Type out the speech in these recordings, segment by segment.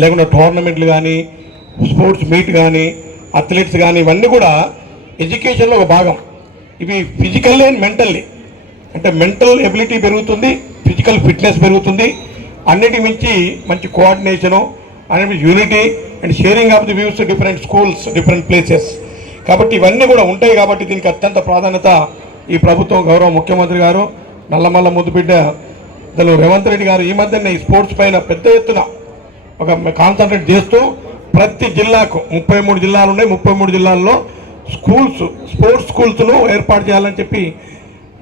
లేకుండా టోర్నమెంట్లు కానీ స్పోర్ట్స్ మీట్ కానీ అథ్లెట్స్ కానీ ఇవన్నీ కూడా ఎడ్యుకేషన్లో ఒక భాగం. ఇవి ఫిజికల్లీ అండ్ మెంటల్లీ. అంటే మెంటల్ ఎబిలిటీ పెరుగుతుంది ఫిజికల్ ఫిట్నెస్ పెరుగుతుంది. అన్నిటి మించి మంచి కోఆర్డినేషను అనేది unity and sharing of the views different schools different places కాబట్టి ఇవన్నీ కూడా ఉంటాయి కాబట్టి దీనికి అత్యంత ప్రాధాన్యత ఈ ప్రభుత్వం గౌరవ ముఖ్యమంత్రి గారు నల్లమల్ల ముద్దుబిడ్డ అసలు రేవంత్ రెడ్డి గారు ఈ మధ్యనే ఈ స్పోర్ట్స్ పైన పెద్ద ఎత్తున ఒక కాన్సన్ట్రేట్ చేస్తూ ప్రతి జిల్లాకు ముప్పై మూడు జిల్లాలు ఉన్నాయి. ముప్పై మూడు జిల్లాల్లో స్కూల్స్ స్పోర్ట్స్ స్కూల్స్ను ఏర్పాటు చేయాలని చెప్పి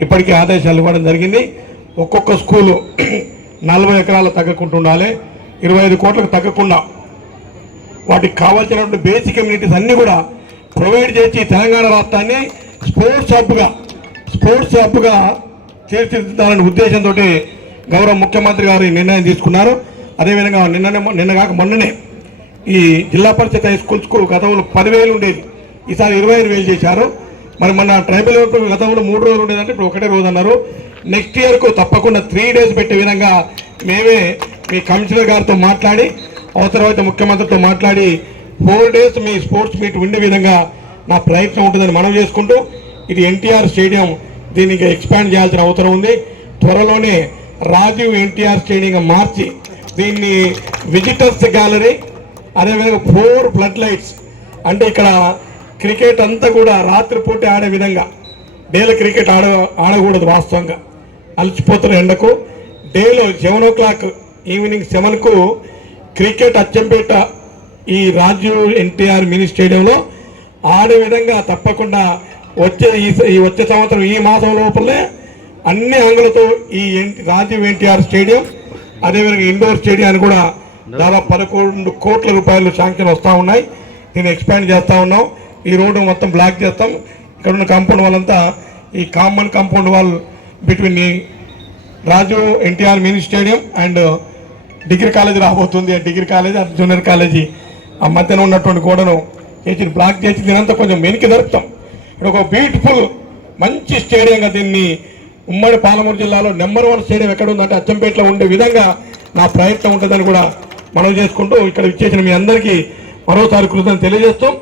ఇప్పటికే ఆదేశాలు ఇవ్వడం జరిగింది. ఒక్కొక్క స్కూలు నలభై ఎకరాలు తగ్గకుండా ఉండాలి. ఇరవై ఐదు కోట్లకు తగ్గకుండా వాటికి కావాల్సినటువంటి బేసిక్ కమ్యూనిటీస్ అన్నీ కూడా ప్రొవైడ్ చేసి తెలంగాణ రాష్ట్రాన్ని స్పోర్ట్స్ హబ్గా స్పోర్ట్స్ హబ్గా తీర్చిదిద్దాలనే ఉద్దేశంతో గౌరవ ముఖ్యమంత్రి గారు ఈ నిర్ణయం తీసుకున్నారు. అదేవిధంగా నిన్ననే నిన్న కాక మొన్ననే ఈ జిల్లా పరిషత్ హై స్కూల్స్కు గతంలో పదివేలు ఉండేది. ఈసారి ఇరవై ఐదు వేలు చేశారు. మరి మన ట్రైబల్ గతంలో మూడు రోజులు ఉండేదంటే ఇప్పుడు ఒకటే రోజు అన్నారు. నెక్స్ట్ ఇయర్కు తప్పకుండా త్రీ డేస్ పెట్టే విధంగా మేమే మీ కమిషనర్ గారితో మాట్లాడి అవసరమైతే ముఖ్యమంత్రితో మాట్లాడి ఫోర్ డేస్ మీ స్పోర్ట్స్ మీట్ ఉండే విధంగా నా ప్రయత్నం ఉంటుందని మనం చేసుకుంటూ ఇది ఎన్టీఆర్ స్టేడియం దీనికి ఎక్స్పాండ్ చేయాల్సిన అవసరం ఉంది. త్వరలోనే రాజీవ్ ఎన్టీఆర్ స్టేడియంగా మార్చి దీన్ని విజిటర్స్ గ్యాలరీ అదేవిధంగా ఫోర్ ఫ్లడ్ లైట్స్. అంటే ఇక్కడ క్రికెట్ అంతా కూడా రాత్రిపూట ఆడే విధంగా. డేలో క్రికెట్ ఆడ ఆడకూడదు వాస్తవంగా. అలసిపోతున్న ఎండకు డేలో సెవెన్ ఓ క్లాక్ ఈవినింగ్ సెవెన్కు క్రికెట్ అచ్చంపేట ఈ రాజీవ్ ఎన్టీఆర్ మినీ స్టేడియంలో ఆడే విధంగా తప్పకుండా వచ్చే ఈ ఈ వచ్చే సంవత్సరం ఈ మాసం లోపలే అన్ని అంగులతో ఈ రాజీవ్ ఎన్టీఆర్ స్టేడియం అదేవిధంగా ఇండోర్ స్టేడియాన్ని కూడా దాదాపు పదకొండు కోట్ల రూపాయలు శాంక్షన్ వస్తూ ఉన్నాయి. దీన్ని ఎక్స్పాండ్ చేస్తూ ఉన్నాం. ఈ రోడ్డు మొత్తం బ్లాక్ చేస్తాం. ఇక్కడ ఉన్న కాంపౌండ్ వాళ్ళంతా ఈ common compound wall between Raju NTR mini stadium and degree college రాబోతుంది. ఆ degree college and junior college ఆ మధ్యన ఉన్నటువంటి గోడను చేసి బ్లాక్ చేసి దీనంతా కొంచెం వెనక్కి జరుపుతాం ఇక్కడ ఒక బ్యూటిఫుల్ మంచి స్టేడియంగా దీన్ని ఉమ్మడి పాలమూరు జిల్లాలో నెంబర్ వన్ స్టేడియం ఎక్కడ ఉందంటే అచ్చంపేటలో ఉండే విధంగా నా ప్రయత్నం ఉంటుందని కూడా మనం చేసుకుంటూ ఇక్కడ ఇచ్చేసిన మీ అందరికీ మరోసారి కృతజ్ఞత తెలియజేస్తాం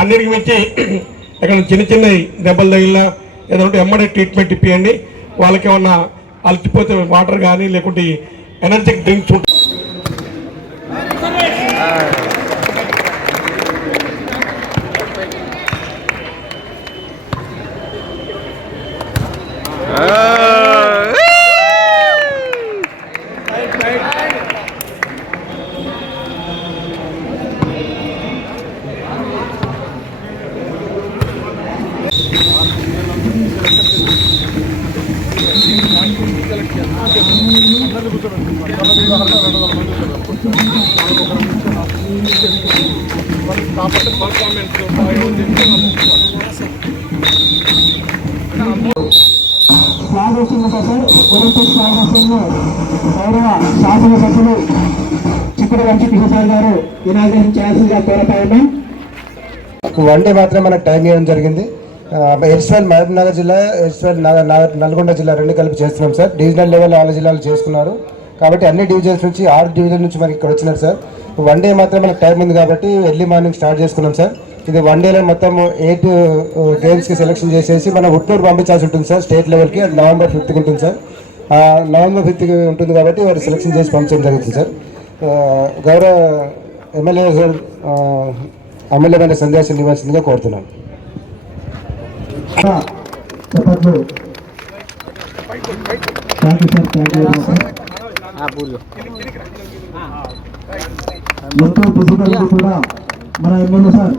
అన్నిటికి మించి ఇక్కడ చిన్న చిన్న దెబ్బలు తగిలినా ఏదంటే ఎమ్మడే ట్రీట్మెంట్ ఇప్పియండి. వాళ్ళకి ఏమన్నా అలసిపోతే వాటర్ కానీ లేకుంటే ఎనర్జిక్ డ్రింక్స్ ఉంటాయి స్వాగతించిన ఒలింపిక్ స్వాగతించిన గౌరవ శాసనసభ్యులు చిక్కుడు వంశీ కిషోర్ గారు ఇనాగ్రేషన్ చేయాల్సిందిగా కోరతా వన్ డే మాత్రం మనకు టైం ఇవ్వడం జరిగింది. ఎస్వెల్ మహబూబ్నగర్ జిల్లా ఎస్వెల్ నల్గొండ జిల్లా రెండు కలిపి చేస్తున్నాం సార్. డివిజనల్ లెవెల్ ఆరు జిల్లాలు చేసుకున్నారు. కాబట్టి అన్ని డివిజన్స్ నుంచి ఆరు డివిజన్ నుంచి మనకి ఇక్కడ వచ్చినారు సార్. వన్ డే మాత్రం మనకు టైం ఉంది కాబట్టి ఎర్లీ మార్నింగ్ స్టార్ట్ చేసుకున్నాం సార్. ఇది వన్ డేలో మొత్తం ఎయిట్ గేమ్స్కి సెలెక్షన్ చేసేసి మనం ఉట్నూరు పంపించాల్సి ఉంటుంది సార్ స్టేట్ లెవెల్కి. అది నవంబర్ ఫిఫ్త్కి ఉంటుంది సార్. నవంబర్ ఫిఫ్త్కి ఉంటుంది కాబట్టి వారు సెలెక్షన్ చేసి పంపించడం జరుగుతుంది సార్. గౌరవ ఎమ్మెల్యే సార్ ఎమ్మెల్యే సందేశం ఇవ్వాల్సిందిగా కోరుతున్నాను. చెప్పట్లు thank you sir thank you ఎంతో ఫిజికల్ కూడా మన ఎమ్మెల్యే సార్.